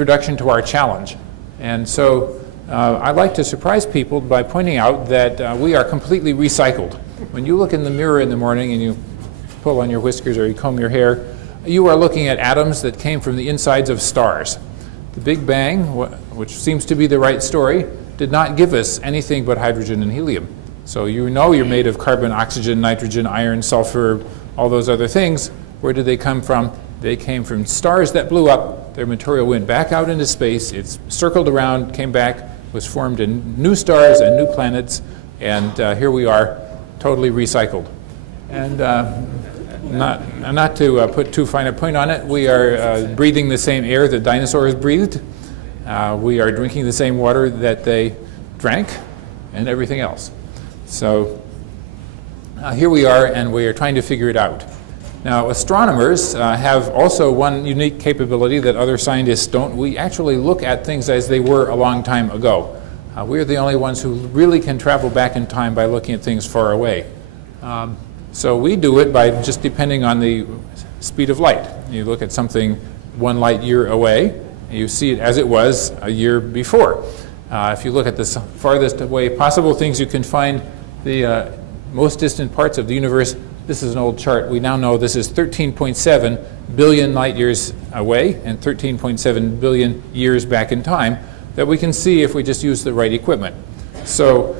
introduction to our challenge. And so I'd like to surprise people by pointing out that we are completely recycled. When you look in the mirror in the morning and you pull on your whiskers or you comb your hair, you are looking at atoms that came from the insides of stars. The Big Bang, which seems to be the right story, did not give us anything but hydrogen and helium. So you know you're made of carbon, oxygen, nitrogen, iron, sulfur, all those other things. Where did they come from? They came from stars that blew up. Their material went back out into space. It's circled around, came back, was formed in new stars and new planets, and here we are, totally recycled. And not to put too fine a point on it, we are breathing the same air that dinosaurs breathed. We are drinking the same water that they drank, and everything else. So here we are, and we are trying to figure it out. Now, astronomers have also one unique capability that other scientists don't. We actually look at things as they were a long time ago. We're the only ones who really can travel back in time by looking at things far away. So we do it by just depending on the speed of light. You look at something 1 light year away, and you see it as it was a year before. If you look at the farthest away possible things, you can find the most distant parts of the universe. This is an old chart. We now know this is 13.7 billion light years away and 13.7 billion years back in time that we can see if we just use the right equipment. So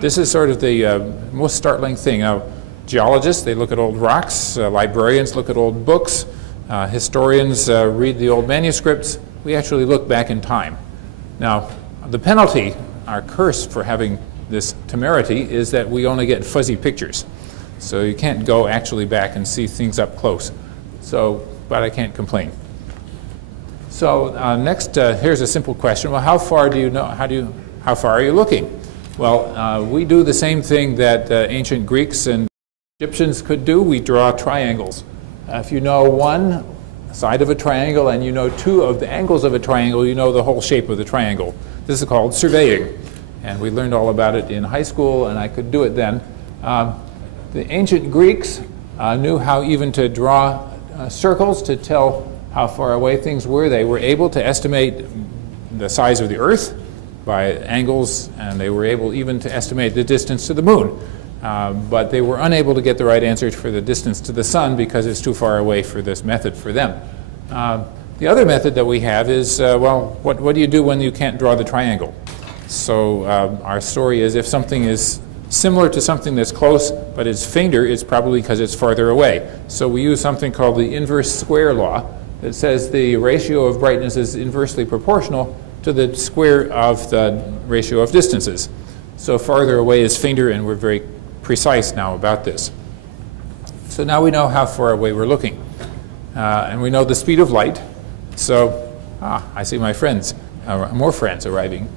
this is sort of the most startling thing. Now, geologists, they look at old rocks. Librarians look at old books. Historians read the old manuscripts. We actually look back in time. Now, the penalty, our curse for having this temerity, is that we only get fuzzy pictures. So you can't go actually back and see things up close. So, but I can't complain. So next, here's a simple question. Well, how far do you know? How far are you looking? Well, we do the same thing that ancient Greeks and Egyptians could do. We draw triangles. If you know one side of a triangle and you know 2 of the angles of a triangle, you know the whole shape of the triangle. This is called surveying. And we learned all about it in high school, and I could do it then. The ancient Greeks knew how even to draw circles to tell how far away things were. They were able to estimate the size of the Earth by angles, and they were able even to estimate the distance to the moon. But they were unable to get the right answer for the distance to the sun because it's too far away for this method for them. The other method that we have is, well, what do you do when you can't draw the triangle? So our story is if something is similar to something that's close but it's fainter, it's probably because it's farther away. So we use something called the inverse square law that says the ratio of brightness is inversely proportional to the square of the ratio of distances. So farther away is fainter, and we're very precise now about this. So now we know how far away we're looking. And we know the speed of light. So, I see my friends, more friends arriving.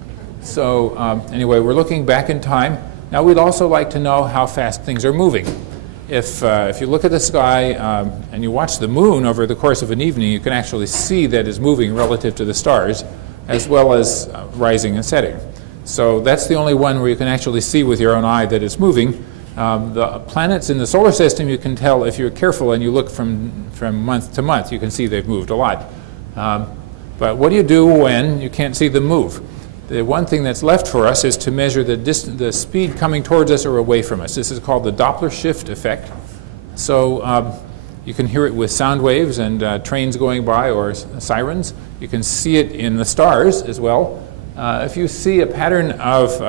So anyway, we're looking back in time. Now we'd also like to know how fast things are moving. If you look at the sky and you watch the moon over the course of an evening, you can actually see that it's moving relative to the stars, as well as rising and setting. So that's the only one where you can actually see with your own eye that it's moving. The planets in the solar system, you can tell if you're careful and you look from month to month, you can see they've moved a lot. But what do you do when you can't see them move? The one thing that's left for us is to measure the speed coming towards us or away from us. This is called the Doppler shift effect. So you can hear it with sound waves and trains going by or sirens. You can see it in the stars as well. If you see a pattern of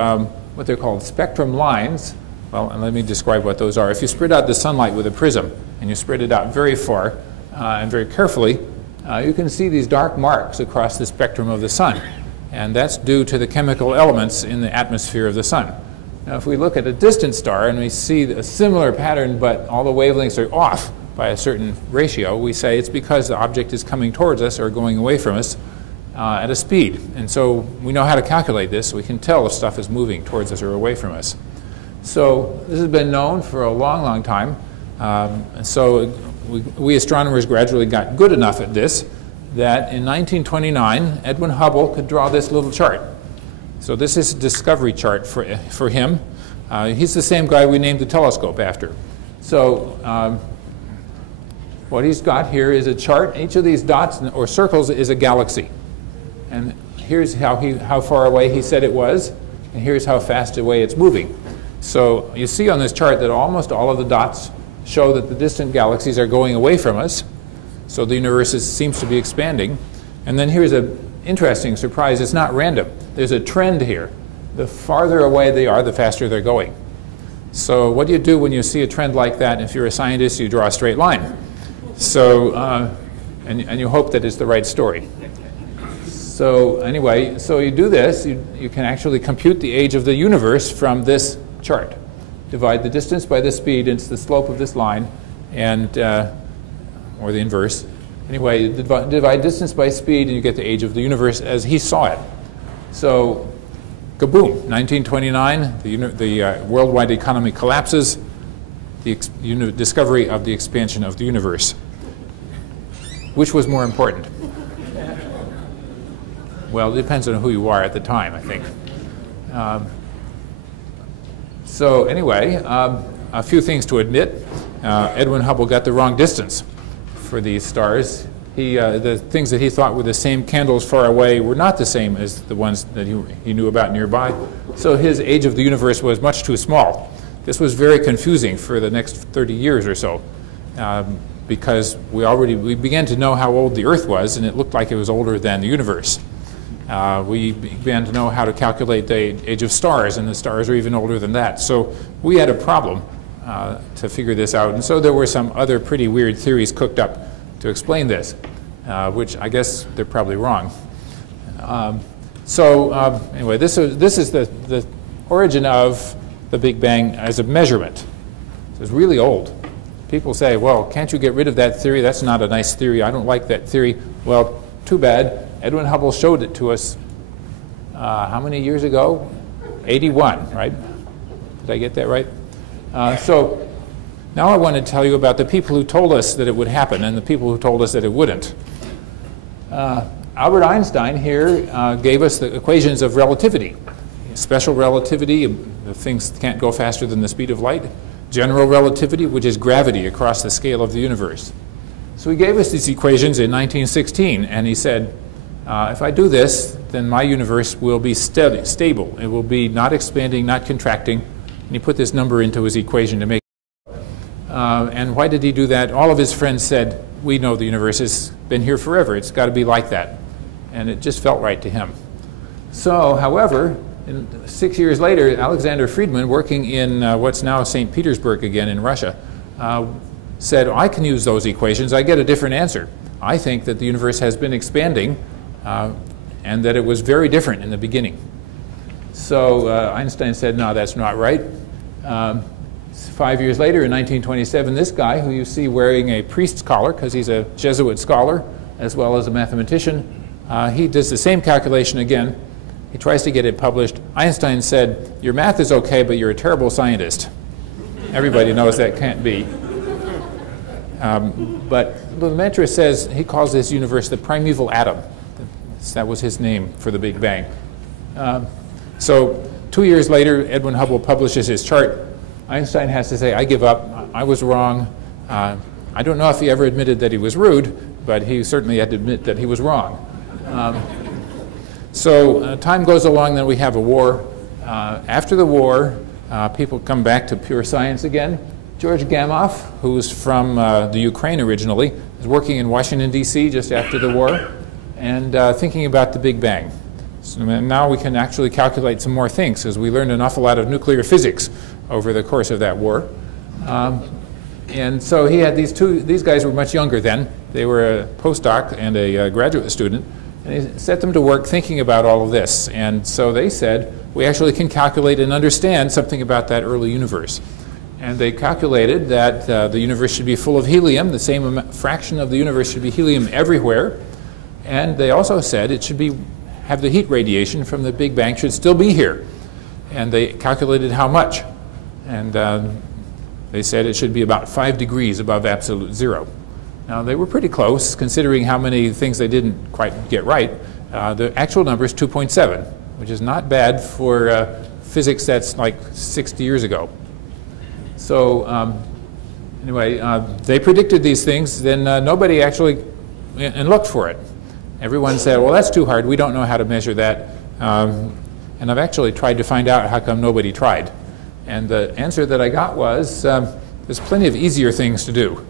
what they're called spectrum lines, well, and let me describe what those are. If you spread out the sunlight with a prism and you spread it out very far and very carefully, you can see these dark marks across the spectrum of the sun. And that's due to the chemical elements in the atmosphere of the sun. Now, if we look at a distant star and we see a similar pattern, but all the wavelengths are off by a certain ratio, we say it's because the object is coming towards us or going away from us at a speed. And so we know how to calculate this. We can tell if stuff is moving towards us or away from us. So this has been known for a long, long time. So we astronomers gradually got good enough at this that in 1929, Edwin Hubble could draw this little chart. So this is a discovery chart for him. He's the same guy we named the telescope after. So what he's got here is a chart. Each of these dots or circles is a galaxy. and here's how far away he said it was, and here's how fast away it's moving. So you see on this chart that almost all of the dots show that the distant galaxies are going away from us. So the universe seems to be expanding. And then here's an interesting surprise. It's not random. There's a trend here. The farther away they are, the faster they're going. So what do you do when you see a trend like that? If you're a scientist, you draw a straight line. So, and you hope that it's the right story. So anyway, so you do this. You can actually compute the age of the universe from this chart. Divide the distance by the speed, and it's the slope of this line, and or the inverse. Anyway, divide distance by speed, and you get the age of the universe as he saw it. So, kaboom! 1929, the worldwide economy collapses. The discovery of the expansion of the universe. Which was more important? Well, it depends on who you are at the time, I think. So anyway, a few things to admit. Edwin Hubble got the wrong distance for these stars. The things that he thought were the same candles far away were not the same as the ones that he knew about nearby. So his age of the universe was much too small. This was very confusing for the next 30 years or so, because we began to know how old the Earth was, and it looked like it was older than the universe. We began to know how to calculate the age of stars, and the stars are even older than that. So we had a problem to figure this out, and so there were some other pretty weird theories cooked up to explain this, which I guess they're probably wrong. Anyway, this is the origin of the Big Bang as a measurement. So it's really old. People say, well, can't you get rid of that theory? That's not a nice theory. I don't like that theory. Well, too bad. Edwin Hubble showed it to us how many years ago? 81, right? Did I get that right? So now I want to tell you about the people who told us that it would happen and the people who told us that it wouldn't. Albert Einstein here gave us the equations of relativity. Special relativity, the things can't go faster than the speed of light. General relativity, which is gravity across the scale of the universe. So he gave us these equations in 1916, and he said, if I do this, then my universe will be stable. It will be not expanding, not contracting. And he put this number into his equation to make it. And why did he do that? All of his friends said, we know the universe has been here forever. It's got to be like that. And it just felt right to him. So, however, 6 years later, Alexander Friedman, working in what's now St. Petersburg again in Russia, said, I can use those equations. I get a different answer. I think that the universe has been expanding and that it was very different in the beginning. So Einstein said, no, that's not right. 5 years later, in 1927, this guy, who you see wearing a priest's collar, because he's a Jesuit scholar as well as a mathematician, he does the same calculation again. He tries to get it published. Einstein said, your math is okay, but you're a terrible scientist. Everybody knows that can't be. But Lemaitre says, he calls this universe the primeval atom. That was his name for the Big Bang. So 2 years later, Edwin Hubble publishes his chart. Einstein has to say, I give up. I was wrong. I don't know if he ever admitted that he was rude, but he certainly had to admit that he was wrong. So time goes along, then we have a war. After the war, people come back to pure science again. George Gamow, who's from the Ukraine originally, is working in Washington, D.C. just after the war and thinking about the Big Bang. So now we can actually calculate some more things, because we learned an awful lot of nuclear physics over the course of that war. And so he had these guys were much younger then. They were a postdoc and a graduate student. And he set them to work thinking about all of this. And so they said, we actually can calculate and understand something about that early universe. And they calculated that the universe should be full of helium. The same fraction of the universe should be helium everywhere. And they also said it should have the heat radiation from the Big Bang should still be here. And they calculated how much. And they said it should be about 5 degrees above absolute zero. Now, they were pretty close, considering how many things they didn't quite get right. The actual number is 2.7, which is not bad for physics that's like 60 years ago. So anyway, they predicted these things, then nobody actually and looked for it. Everyone said, well, that's too hard. We don't know how to measure that. And I've actually tried to find out how come nobody tried. And the answer that I got was, there's plenty of easier things to do.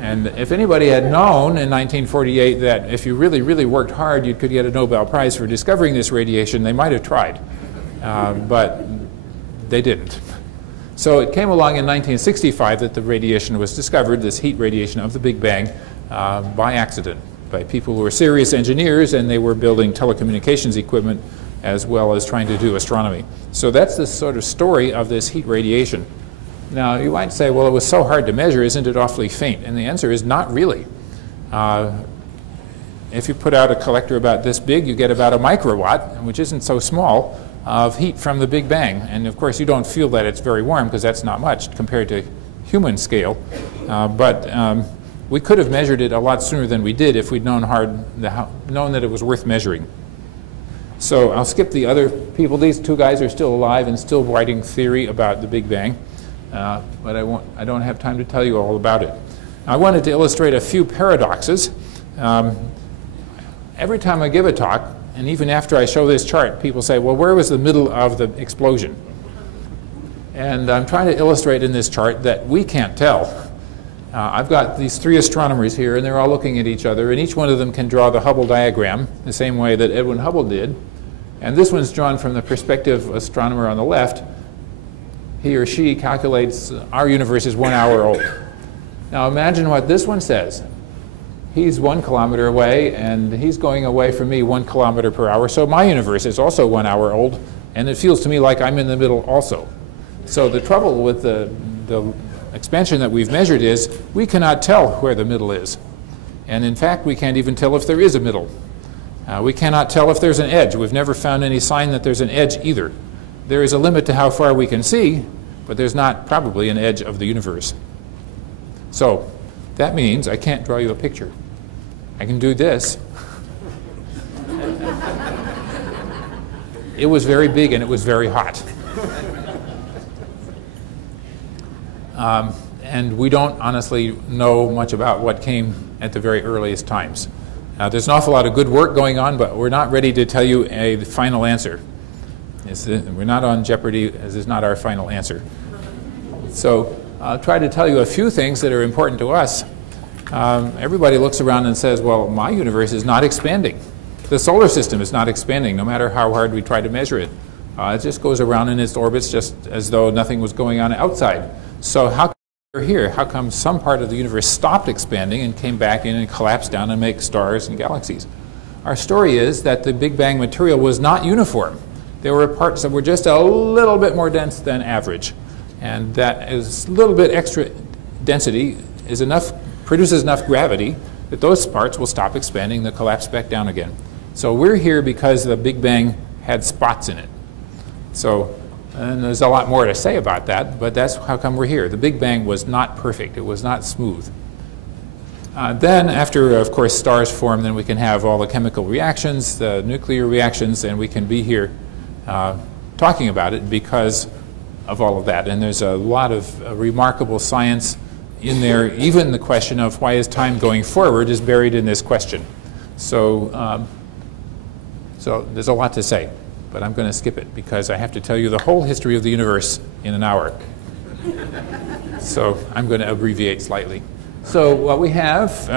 And if anybody had known in 1948 that if you really, really worked hard, you could get a Nobel Prize for discovering this radiation, they might have tried. But they didn't. So it came along in 1965 that the radiation was discovered, this heat radiation of the Big Bang, by accident, by people who were serious engineers, and they were building telecommunications equipment as well as trying to do astronomy. So that's the sort of story of this heat radiation. Now, you might say, well, it was so hard to measure, isn't it awfully faint? And the answer is not really. If you put out a collector about this big, you get about a microwatt, which isn't so small, of heat from the Big Bang. And of course, you don't feel that it's very warm, because that's not much compared to human scale. But we could have measured it a lot sooner than we did if we'd known that it was worth measuring. So I'll skip the other people. These two guys are still alive and still writing theory about the Big Bang. But I don't have time to tell you all about it. I wanted to illustrate a few paradoxes. Every time I give a talk, and even after I show this chart, people say, well, where was the middle of the explosion? And I'm trying to illustrate in this chart that we can't tell. I've got these three astronomers here, and they're all looking at each other, and each one of them can draw the Hubble diagram the same way that Edwin Hubble did. And this one's drawn from the perspective astronomer on the left. He or she calculates our universe is 1 hour old. Now imagine what this one says. He's 1 kilometer away, and he's going away from me 1 kilometer per hour, so my universe is also 1 hour old, and it feels to me like I'm in the middle also. So the trouble with the expansion that we've measured is we cannot tell where the middle is. And in fact, we can't even tell if there is a middle. We cannot tell if there's an edge. We've never found any sign that there's an edge either. There is a limit to how far we can see, but there's not probably an edge of the universe. So that means I can't draw you a picture. I can do this. It was very big and it was very hot. And we don't honestly know much about what came at the very earliest times. There's an awful lot of good work going on, but we're not ready to tell you a final answer. We're not on jeopardy, as is not our final answer. So I'll try to tell you a few things that are important to us. Everybody looks around and says, well, my universe is not expanding. The solar system is not expanding, no matter how hard we try to measure it. It just goes around in its orbits just as though nothing was going on outside. So how come we're here? How come some part of the universe stopped expanding and came back in and collapsed down and make stars and galaxies? Our story is that the Big Bang material was not uniform. There were parts that were just a little bit more dense than average. And that is a little bit extra density is enough, produces enough gravity that those parts will stop expanding, they'll collapse back down again. So we're here because the Big Bang had spots in it. So, and there's a lot more to say about that, but that's how come we're here. The Big Bang was not perfect, it was not smooth. Then after, of course, stars form, then we can have all the chemical reactions, the nuclear reactions, and we can be here talking about it because of all of that. And there's a lot of remarkable science in there. Even the question of why is time going forward is buried in this question. So, so there's a lot to say, but I'm going to skip it because I have to tell you the whole history of the universe in an hour. So I'm going to abbreviate slightly. So what we have